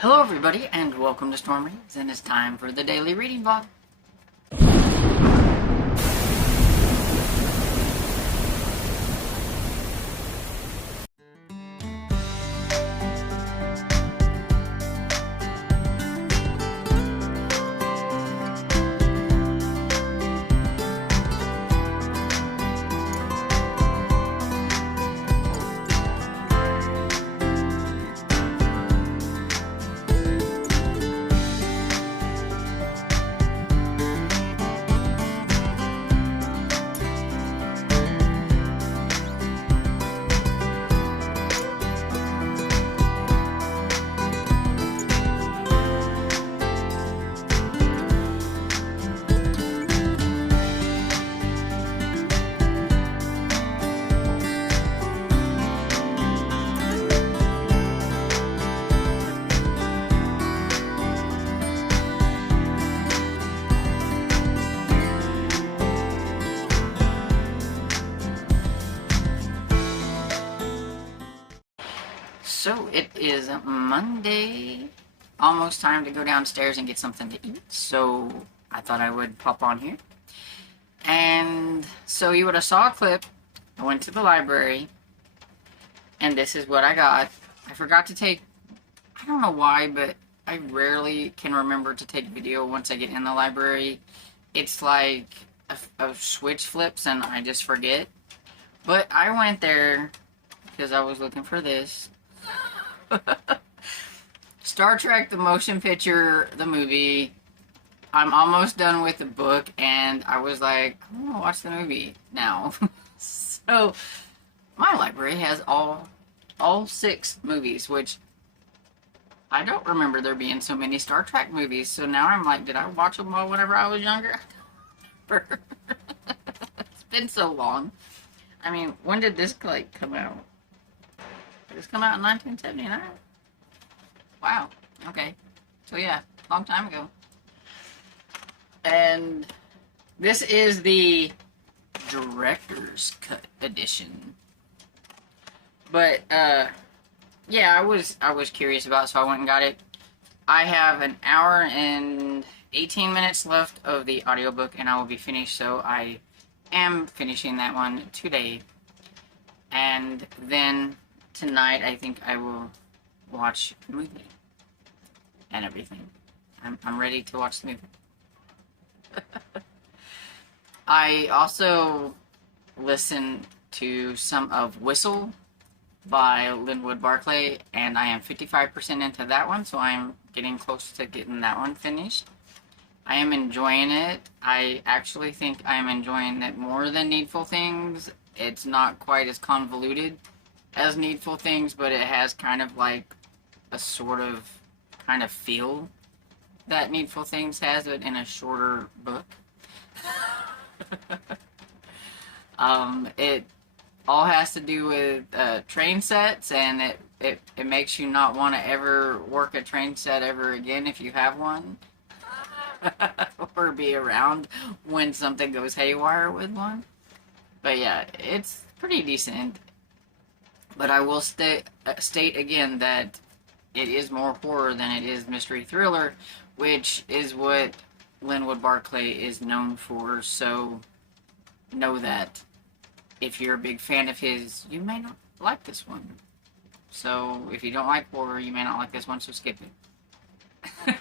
Hello everybody and welcome to Storm Reads, and it's time for the daily reading vlog. So it is Monday, almost time to go downstairs and get something to eat, so I thought I would pop on here. And so you would have saw a clip. I went to the library and this is what I got. I forgot to take, I don't know why, but I rarely can remember to take video once I get in the library. It's like a switch flips and I just forget. But I went there because I was looking for this. Star Trek, the motion picture, the movie. I'm almost done with the book, and I was like, I'm gonna watch the movie now. So, my library has all 6 movies, which I don't remember there being so many Star Trek movies. So now I'm like, did I watch them all whenever I was younger? It's been so long. I mean, when did this like come out? Did this come out in 1979? Wow. Okay. So yeah, long time ago. And this is the director's cut edition. But yeah, I was curious about it, so I went and got it. I have an hour and 18 minutes left of the audiobook and I will be finished, so I am finishing that one today. And then tonight I think I will watch the movie and everything. I'm ready to watch the movie. I also listened to some of Whistle by Linwood Barclay, and I am 55% into that one, so I'm getting close to getting that one finished. I am enjoying it. I actually think I'm enjoying it more than Needful Things. It's not quite as convoluted as Needful Things, but it has kind of like a sort of kind of feel that Needful Things has, it in a shorter book. It all has to do with train sets, and it makes you not want to ever work a train set ever again if you have one. Or be around when something goes haywire with one. But yeah, it's pretty decent. But I will state again that it is more horror than it is mystery thriller, which is what Linwood Barclay is known for, so know that if you're a big fan of his, you may not like this one. So if you don't like horror, you may not like this one, so skip it.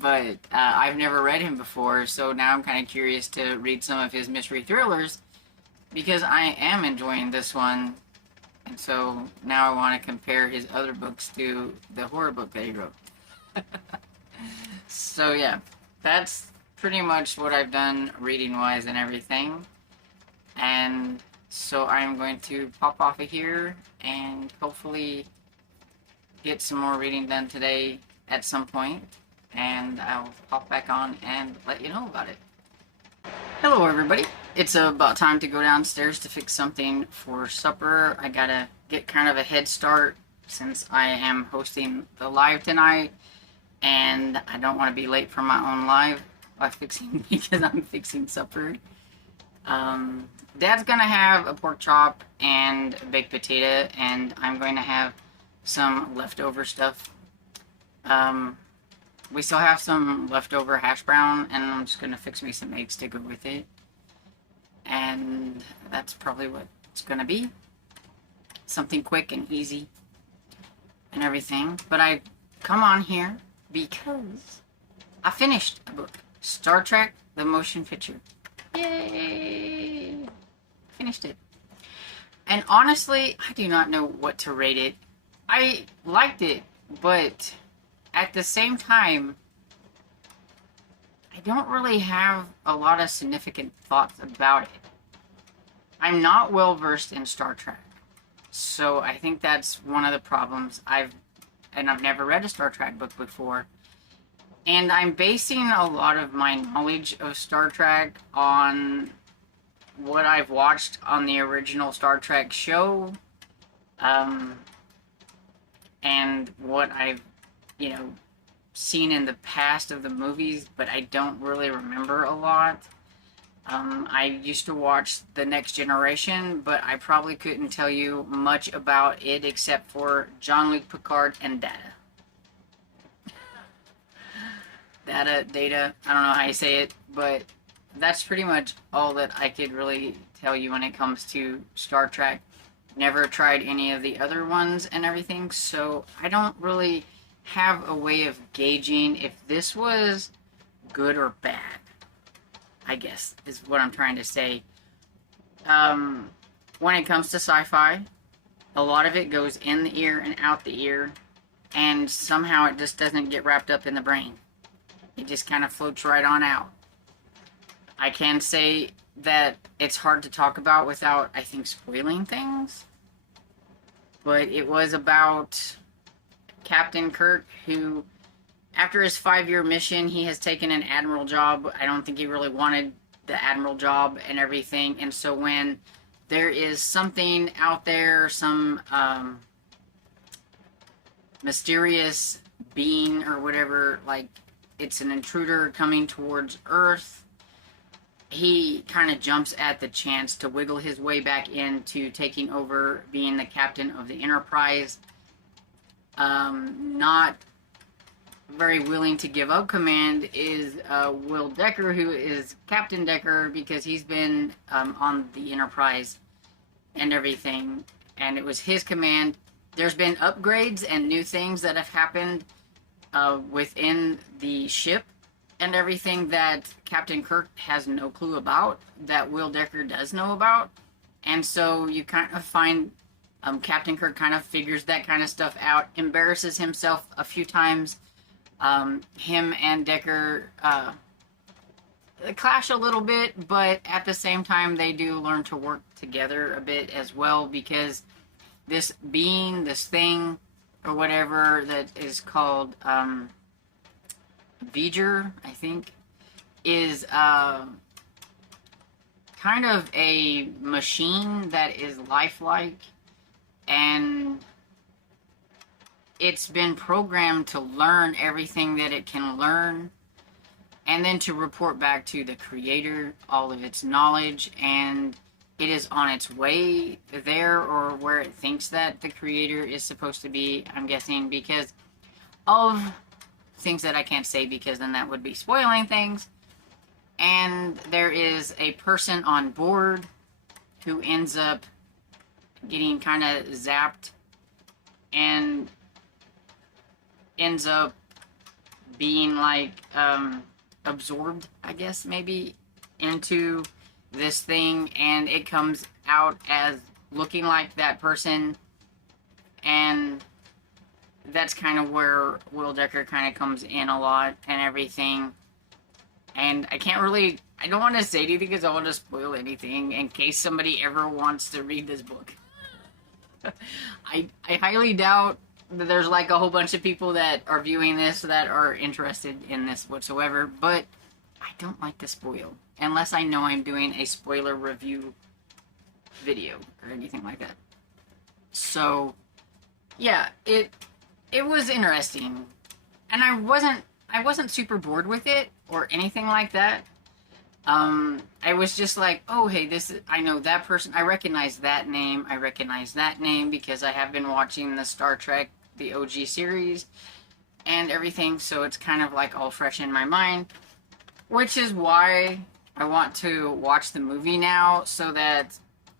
But I've never read him before, so now I'm kind of curious to read some of his mystery thrillers, because I am enjoying this one. And so now I want to compare his other books to the horror book that he wrote. So yeah, that's pretty much what I've done reading-wise and everything. And so I'm going to pop off of here and hopefully get some more reading done today at some point. And I'll pop back on and let you know about it. Hello everybody, it's about time to go downstairs to fix something for supper. I gotta get kind of a head start since I am hosting the live tonight, and I don't want to be late for my own live by fixing because I'm fixing supper. Dad's gonna have a pork chop and baked potato, and I'm going to have some leftover stuff We still have some leftover hash brown, and I'm just gonna fix me some eggs to go with it. And that's probably what it's gonna be. Something quick and easy and everything. But I come on here because I finished a book. Star Trek, the motion picture. Yay! Finished it. And honestly, I do not know what to rate it. I liked it, but at the same time, I don't really have a lot of significant thoughts about it. I'm not well versed in Star Trek, so I think that's one of the problems. I've never read a Star Trek book before, and I'm basing a lot of my knowledge of Star Trek on what I've watched on the original Star Trek show, and what I've, seen in the past of the movies, but I don't really remember a lot. I used to watch The Next Generation, but I probably couldn't tell you much about it except for Jean-Luc Picard and Data. Data, I don't know how you say it, but that's pretty much all that I could really tell you when it comes to Star Trek. Never tried any of the other ones and everything, so I don't really have a way of gauging if this was good or bad, I guess, is what I'm trying to say. When it comes to sci-fi, a lot of it goes in the ear and out the ear, and somehow it just doesn't get wrapped up in the brain. It just kind of floats right on out. I can say that it's hard to talk about without, I think, spoiling things. But it was about Captain Kirk, who, after his 5-year mission, he has taken an admiral job. I don't think he really wanted the admiral job and everything. And so when there is something out there, some mysterious being or whatever, like it's an intruder coming towards Earth, he kind of jumps at the chance to wiggle his way back into taking over being the captain of the Enterprise. Not very willing to give up command is Will Decker, who is Captain Decker, because he's been on the Enterprise and everything, and it was his command. There's been upgrades and new things that have happened within the ship and everything that Captain Kirk has no clue about, that Will Decker does know about. And so you kind of find Captain Kirk kind of figures that kind of stuff out, embarrasses himself a few times. Him and Decker clash a little bit, but at the same time they do learn to work together a bit as well, because this being, this thing, or whatever that is called V'ger, I think, is kind of a machine that is lifelike, and it's been programmed to learn everything that it can learn, and then to report back to the creator all of its knowledge, and it is on its way there, or where it thinks that the creator is supposed to be, I'm guessing, because of things that I can't say, because then that would be spoiling things. And there is a person on board who ends up getting kind of zapped and ends up being like absorbed, I guess, maybe, into this thing, and it comes out as looking like that person, and that's kind of where Will Decker kind of comes in a lot and everything. And I don't want to say anything because I want to spoil anything in case somebody ever wants to read this book. I highly doubt that there's like a whole bunch of people that are viewing this that are interested in this whatsoever, but I don't like to spoil unless I know I'm doing a spoiler review video or anything like that. So yeah, it was interesting, and I wasn't super bored with it or anything like that. I was just like, oh, hey, I know that person. I recognize that name. because I have been watching the Star Trek, the OG series, and everything, so it's kind of like all fresh in my mind, which is why I want to watch the movie now, so that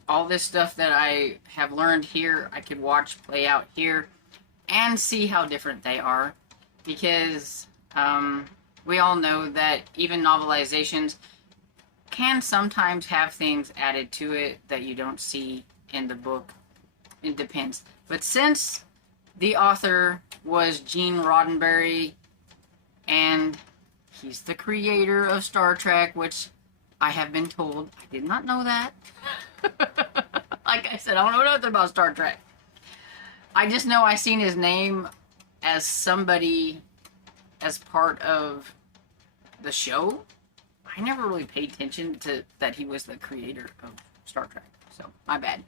all this stuff that I have learned here, I could watch play out here and see how different they are, because we all know that even novelizations can sometimes have things added to it that you don't see in the book. It depends. But since the author was Gene Roddenberry, and he's the creator of Star Trek, which I have been told, I did not know that. Like I said, I don't know nothing about Star Trek. I just know I seen his name as somebody as part of the show. I never really paid attention to that he was the creator of Star Trek, so my bad.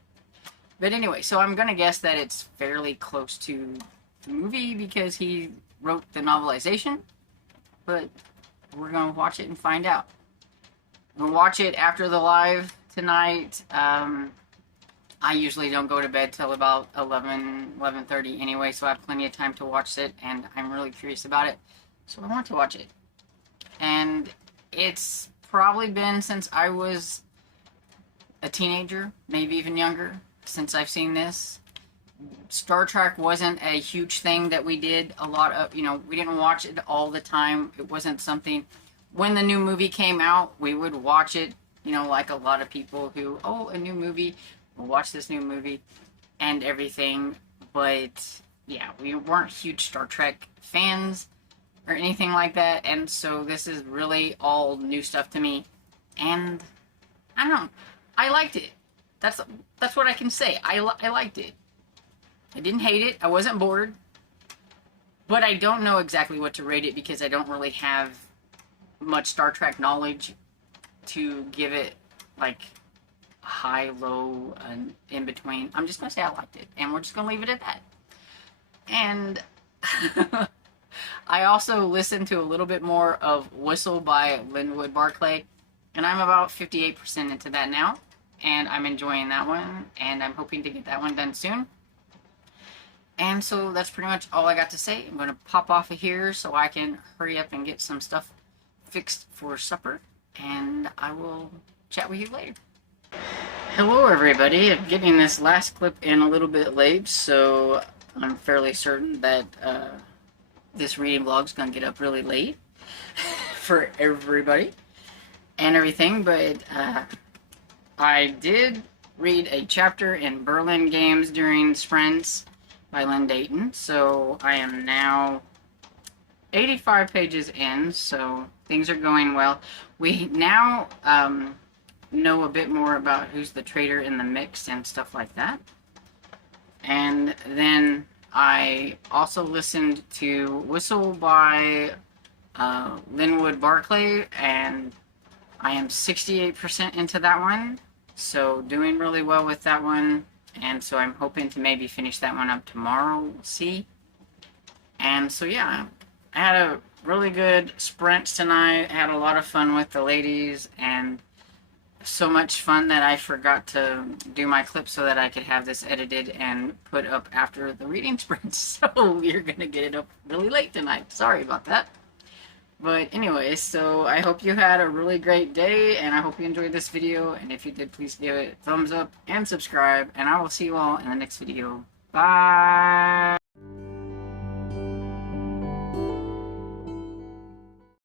But anyway, so I'm gonna guess that it's fairly close to the movie because he wrote the novelization, but we're gonna watch it and find out. We'll watch it after the live tonight. I usually don't go to bed till about 11:30 anyway, so I have plenty of time to watch it, and I'm really curious about it, so I want to watch it. And it's probably been since I was a teenager, maybe even younger, since I've seen this. Star Trek wasn't a huge thing that we did a lot of, we didn't watch it all the time. It wasn't something, when the new movie came out, we would watch it, like a lot of people who, oh, a new movie, we'll watch this new movie and everything. But yeah, we weren't huge Star Trek fans or anything like that, and so this is really all new stuff to me, and I don't know, I liked it. That's what I can say. I liked it. I didn't hate it. I wasn't bored, but I don't know exactly what to rate it because I don't really have much Star Trek knowledge to give it like high, low, and in between. I'm just gonna say I liked it, and we're just gonna leave it at that. And I also listened to a little bit more of Whistle by Linwood Barclay, and I'm about 58% into that now, and I'm enjoying that one, and I'm hoping to get that one done soon. And so that's pretty much all I got to say. I'm going to pop off of here so I can hurry up and get some stuff fixed for supper, and I will chat with you later. Hello everybody, I'm getting this last clip in a little bit late, so I'm fairly certain that this reading vlog's gonna get up really late for everybody and everything, but I did read a chapter in Berlin Games during sprints by Lynn Dayton, so I am now 85 pages in, so things are going well. We now know a bit more about who's the traitor in the mix and stuff like that. And then I also listened to Whistle by Linwood Barclay, and I am 68% into that one, so doing really well with that one, and so I'm hoping to maybe finish that one up tomorrow, we'll see. And so yeah, I had a really good sprint tonight, had a lot of fun with the ladies, and so much fun that I forgot to do my clip so that I could have this edited and put up after the reading sprint, so you're gonna get it up really late tonight. Sorry about that. But anyway, so I hope you had a really great day, and I hope you enjoyed this video, and if you did, please give it a thumbs up and subscribe, and I will see you all in the next video. Bye!